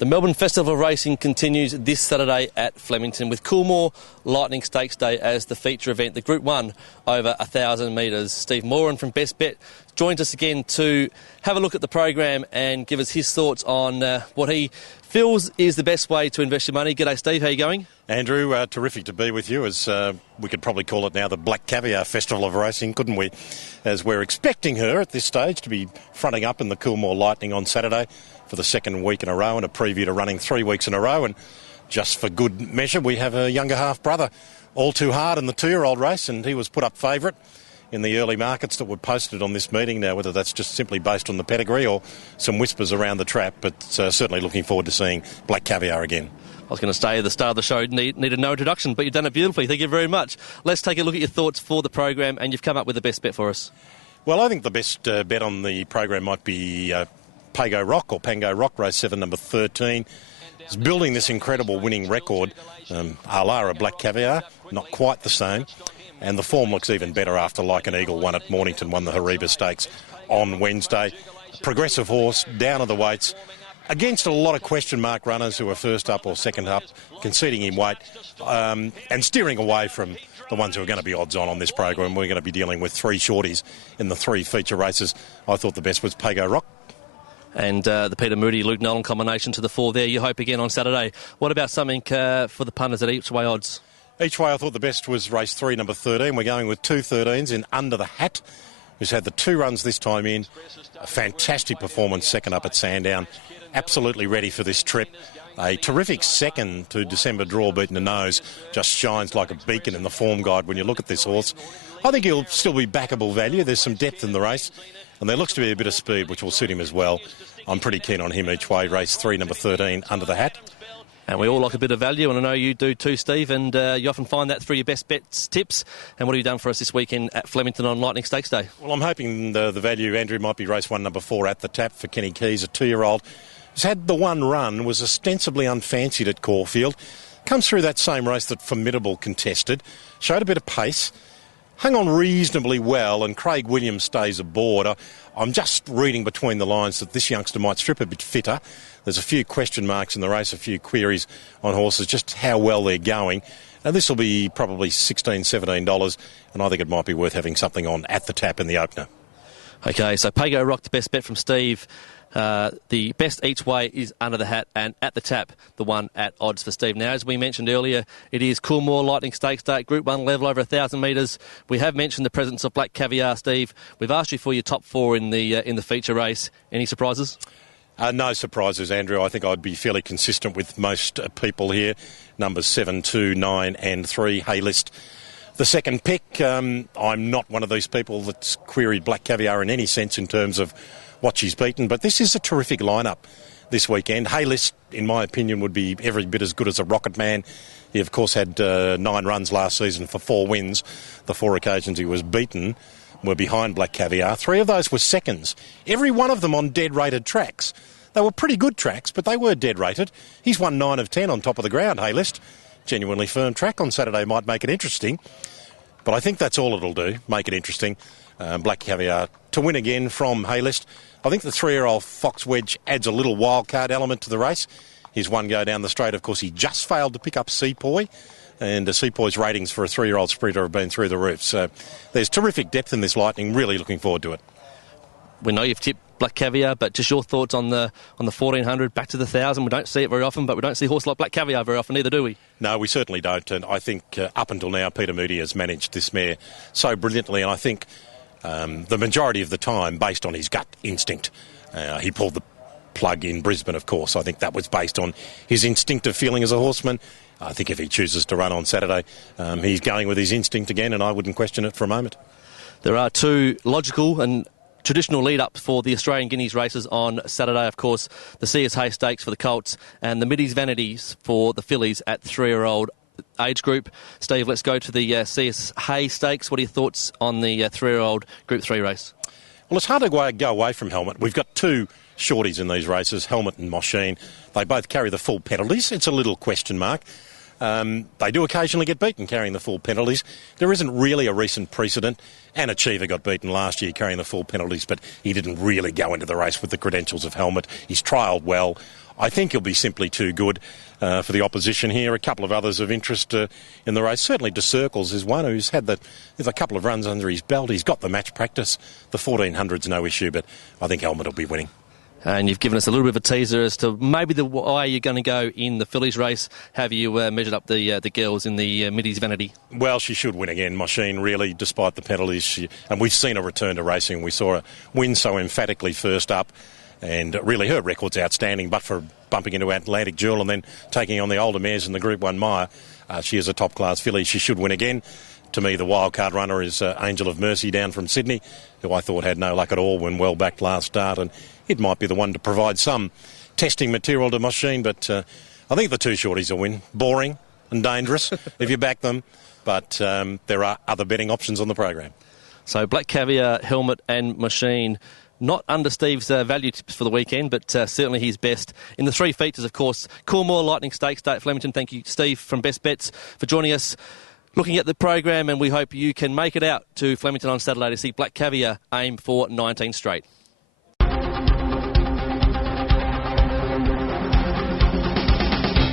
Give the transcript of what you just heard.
The Melbourne Festival of Racing continues this Saturday at Flemington with Coolmore Lightning Stakes Day as the feature event. The Group 1 over 1,000 metres. Steve Moran from Best Bet joins us again to have a look at the program and give us his thoughts on what he feels is the best way to invest your money. G'day Steve, how are you going? Andrew, terrific to be with you, as we could probably call it now the Black Caviar Festival of Racing, couldn't we? As we're expecting her at this stage to be fronting up in the Coolmore Lightning on Saturday for the second week in a row, and a preview to running 3 weeks in a row. And just for good measure, we have a younger half-brother all too hard in the 2-year-old race, and he was put up favourite in the early markets that were posted on this meeting. Now, whether that's just simply based on the pedigree or some whispers around the trap, but certainly looking forward to seeing Black Caviar again. I was going to say at the start of the show, needed no introduction, but you've done it beautifully. Thank you very much. Let's take a look at your thoughts for the program, and you've come up with the best bet for us. Well, I think the best bet on the program might be Pago Rock, or Pango Rock, race 7, number 13. He's building this incredible winning record, a la a Black Caviar, not quite the same. And the form looks even better after Like an Eagle won at Mornington, won the Hariba Stakes on Wednesday. Progressive horse, down at the weights, against a lot of question mark runners who are first up or second up, conceding him weight, and steering away from the ones who are going to be odds on this program. We're going to be dealing with 3 shorties in the 3 feature races. I thought the best was Pago Rock. And the Peter Moody, Luke Nolan combination to the 4 there. You hope again on Saturday. What about something for the punters at each way odds? Each way I thought the best was race 3, number 13. We're going with 2 13s in Under the Hat, who's had the 2 runs this time in. A fantastic performance second up at Sandown. Absolutely ready for this trip. A terrific second to December Draw, beaten the nose. Just shines like a beacon in the form guide when you look at this horse. I think he'll still be backable value. There's some depth in the race, and there looks to be a bit of speed, which will suit him as well. I'm pretty keen on him each way. Race 3, number 13, Under the Hat. And we all like a bit of value, and I know you do too, Steve, and you often find that through your best bets tips. And what have you done for us this weekend at Flemington on Lightning Stakes Day? Well, I'm hoping the value, Andrew, might be race 1, number 4, At the Tap for Kenny Keys, a 2-year-old. He's had the one run, was ostensibly unfancied at Caulfield. Comes through that same race that Formidable contested, showed a bit of pace, hung on reasonably well, and Craig Williams stays aboard. I'm just reading between the lines that this youngster might strip a bit fitter. There's a few question marks in the race, a few queries on horses, just how well they're going. And this will be probably $16, $17, and I think it might be worth having something on At the Tap in the opener. OK, so Pago Rock, the best bet from Steve. The best each way is Under the Hat, and At the Tap, the one at odds for Steve. Now, as we mentioned earlier, it is Coolmore Lightning Stakes Day, Group 1 level over 1,000 metres. We have mentioned the presence of Black Caviar, Steve. We've asked you for your top 4 in the feature race. Any surprises? No surprises, Andrew. I think I'd be fairly consistent with most people here. Numbers 7, 2, 9 and 3, Haylist. The second pick, I'm not one of these people that's queried Black Caviar in any sense in terms of what she's beaten, but this is a terrific lineup this weekend. Haylist, in my opinion, would be every bit as good as a Rocket Man. He, of course, had 9 runs last season for 4 wins. The 4 occasions he was beaten were behind Black Caviar. 3 of those were seconds. Every one of them on dead-rated tracks. They were pretty good tracks, but they were dead-rated. He's won 9 of 10 on top of the ground, Haylist. Genuinely firm track on Saturday might make it interesting. But I think that's all it'll do, make it interesting. Black Caviar to win again from Haylist. I think the 3-year-old Fox Wedge adds a little wildcard element to the race. His one go down the straight, of course, he just failed to pick up Sepoy. And Sepoy's ratings for a 3-year-old sprinter have been through the roof. So there's terrific depth in this Lightning. Really looking forward to it. We know you've tipped Black Caviar, but just your thoughts on the 1,400 back to the 1,000. We don't see it very often, but we don't see a horse like Black Caviar very often either, do we? No, we certainly don't. And I think up until now, Peter Moody has managed this mare so brilliantly. And I think the majority of the time, based on his gut instinct, he pulled the plug in Brisbane, of course. I think that was based on his instinctive feeling as a horseman. I think if he chooses to run on Saturday, he's going with his instinct again, and I wouldn't question it for a moment. There are 2 logical and traditional lead-ups for the Australian Guineas races on Saturday, of course. The C.S. Hay Stakes for the Colts and the Middies Vanities for the fillies at 3-year-old age group. Steve, let's go to the C.S. Hay Stakes. What are your thoughts on the 3-year-old Group 3 race? Well, it's hard to go away from Helmet. We've got 2 shorties in these races, Helmet and Mosheen. They both carry the full penalties. It's a little question mark. They do occasionally get beaten carrying the full penalties. There isn't really a recent precedent. And Achiever got beaten last year carrying the full penalties, but he didn't really go into the race with the credentials of Helmet. He's trialled well. I think he'll be simply too good for the opposition here. A couple of others of interest in the race. Certainly De Circles is one who's had there's a couple of runs under his belt. He's got the match practice. The 1400's no issue, but I think Helmet will be winning. And you've given us a little bit of a teaser as to maybe the way you're going to go in the fillies race. Have you measured up the girls in the Middies Vanity? Well, she should win again, Machine, really, despite the penalties. And we've seen a return to racing. We saw her win so emphatically first up. And really, her record's outstanding, but for bumping into Atlantic Jewel and then taking on the older mares in the Group 1 mire, she is a top-class filly. She should win again. To me, the wildcard runner is Angel of Mercy down from Sydney, who I thought had no luck at all when well backed last start. And it might be the one to provide some testing material to Machine, but I think the two shorties will win. Boring and dangerous if you back them, but there are other betting options on the program. So Black Caviar, Helmet and Machine. Not under Steve's value tips for the weekend, but certainly his best. In the three features, of course, Coolmore Lightning Stakes Day at Flemington. Thank you, Steve, from Best Bets, for joining us, looking at the program, and we hope you can make it out to Flemington on Saturday to see Black Caviar aim for 19 straight.